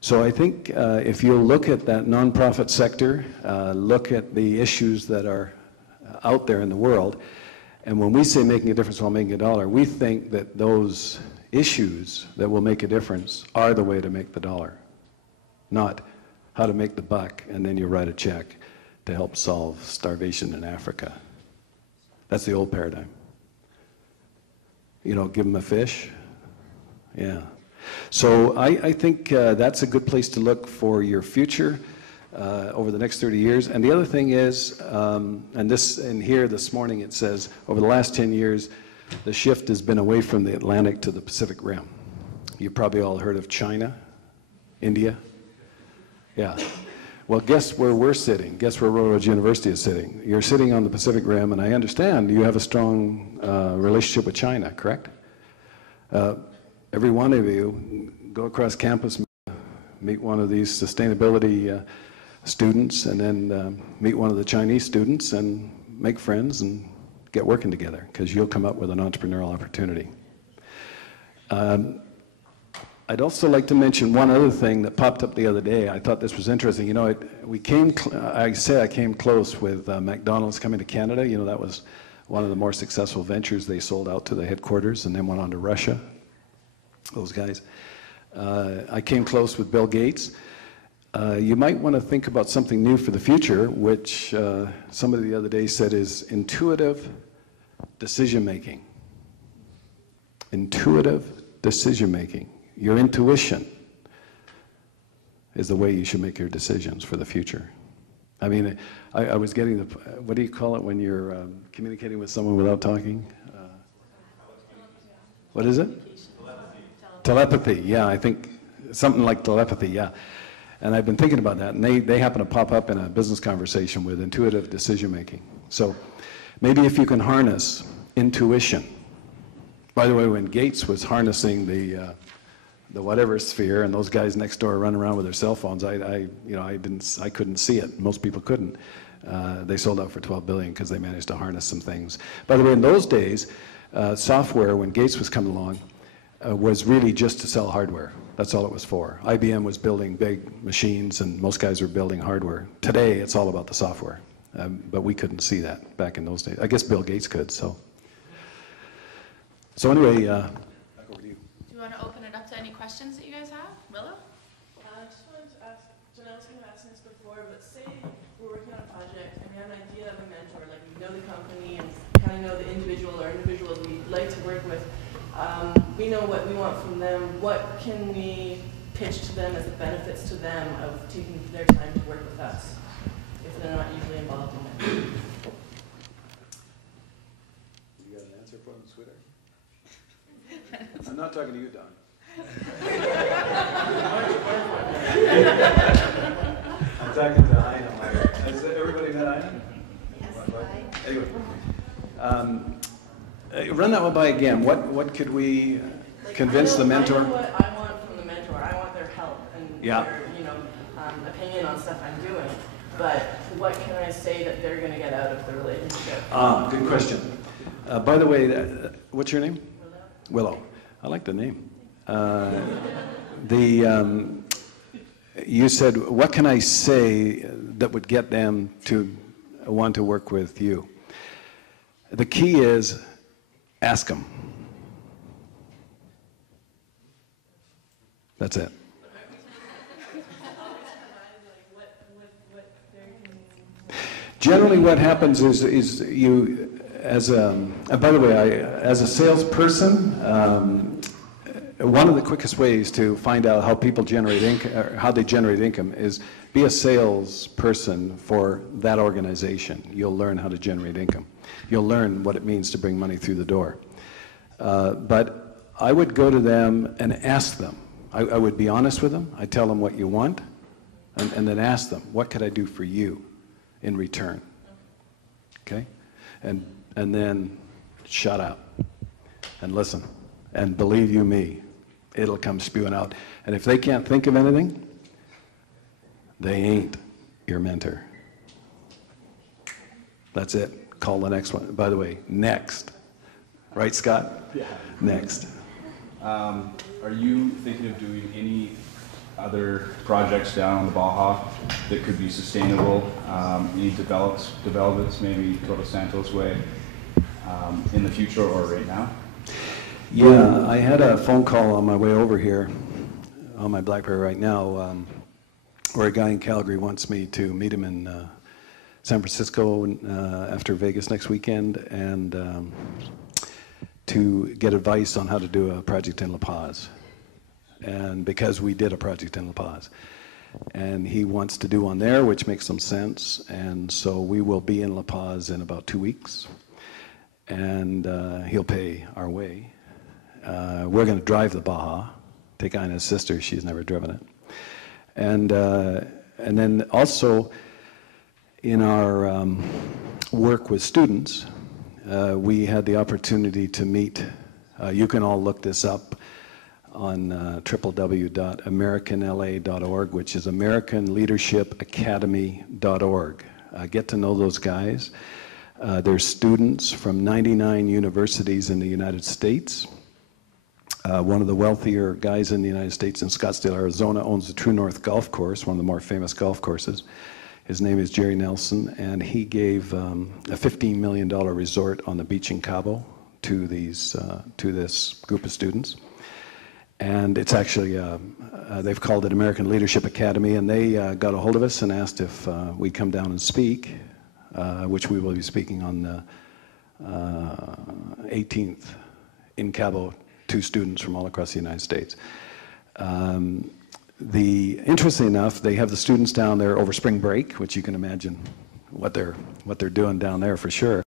So I think if you look at that nonprofit sector, look at the issues that are out there in the world, and when we say making a difference while making a dollar, we think that those issues that will make a difference are the way to make the dollar, not how to make the buck and then you write a check to help solve starvation in Africa. That's the old paradigm. You know, give them a fish. Yeah. So I think that's a good place to look for your future over the next 30 years. And the other thing is, and this in here this morning it says, over the last 10 years, the shift has been away from the Atlantic to the Pacific Rim. You've probably all heard of China, India. Yeah. Well, guess where we're sitting? Guess where Railroad University is sitting? You're sitting on the Pacific Rim, and I understand you have a strong relationship with China, correct? Every one of you go across campus, meet one of these sustainability students, and then meet one of the Chinese students and make friends and get working together, because you'll come up with an entrepreneurial opportunity. I'd also like to mention one other thing that popped up the other day. I thought this was interesting. You know, I came close with McDonald's coming to Canada. You know, that was one of the more successful ventures. They sold out to the headquarters and then went on to Russia, those guys. I came close with Bill Gates. You might want to think about something new for the future, which somebody the other day said is intuitive decision-making. Intuitive decision-making. Your intuition is the way you should make your decisions for the future. I mean, I was getting the, what do you call it when you're communicating with someone without talking? What is it? Telepathy, yeah, I think something like telepathy, yeah. And I've been thinking about that, and they happen to pop up in a business conversation with intuitive decision-making. So maybe if you can harness intuition. By the way, when Gates was harnessing the whatever sphere, and those guys next door running around with their cell phones, I couldn't see it. Most people couldn't. They sold out for $12 billion because they managed to harness some things. By the way, in those days, software, when Gates was coming along, was really just to sell hardware. That's all it was for. IBM was building big machines, and most guys were building hardware. Today, it's all about the software. But we couldn't see that back in those days. I guess Bill Gates could, so. So anyway, back over to you. Do you want to open it up to any questions that you guys have? Willow? I just wanted to ask, Janelle's kind of asked this before, but say we're working on a project and we have an idea of a mentor, like we know the company and kind of know the individual or individuals we'd like to work with. We know what we want from them. What can we pitch to them as the benefits to them of taking their time to work with us if they're not usually involved in it? You got an answer for them, sweetheart? I'm not talking to you, Don. I'm talking to Ina. Has everybody met Ina? Yes, hi. Anyway, run that one by again. What could we convince the mentor? I know what I want from the mentor. I want their help and their, opinion on stuff I'm doing. But what can I say that they're going to get out of the relationship? Good question. By the way, what's your name? Willow. I like the name. You said, what can I say that would get them to want to work with you? The key is, ask them. That's it. Generally what happens is you, as a, by the way, as a salesperson, one of the quickest ways to find out how people generate income, or how they generate income, is be a salesperson for that organization. You'll learn how to generate income. You'll learn what it means to bring money through the door. But I would go to them and ask them. I would be honest with them. I'd tell them what you want, and then ask them, what could I do for you in return? Okay? And then shut up and listen. And believe you me, it'll come spewing out. And if they can't think of anything, they ain't your mentor. That's it. Call the next one. By the way, next. Right, Scott? Yeah. Next. Are you thinking of doing any other projects down on the Baja that could be sustainable, any developments, maybe Todos Santos way, in the future or right now? Yeah, I had a phone call on my way over here on my BlackBerry right now, where a guy in Calgary wants me to meet him in San Francisco after Vegas next weekend, and to get advice on how to do a project in La Paz. And because we did a project in La Paz. And he wants to do one there, which makes some sense. And so we will be in La Paz in about 2 weeks. And he'll pay our way. We're going to drive the Baja, take Ina's sister, she's never driven it. And then also in our work with students, we had the opportunity to meet, you can all look this up on www.americanla.org, which is americanleadershipacademy.org. Get to know those guys. They're students from 99 universities in the United States. One of the wealthier guys in the United States in Scottsdale, Arizona, owns the True North Golf Course, one of the more famous golf courses. His name is Jerry Nelson, and he gave a $15 million resort on the beach in Cabo to this group of students. And it's actually, they've called it American Leadership Academy, and they got a hold of us and asked if we'd come down and speak, which we will be speaking on the 18th in Cabo, 2 students from all across the United States. Interestingly enough, they have the students down there over spring break, which you can imagine what they're doing down there for sure.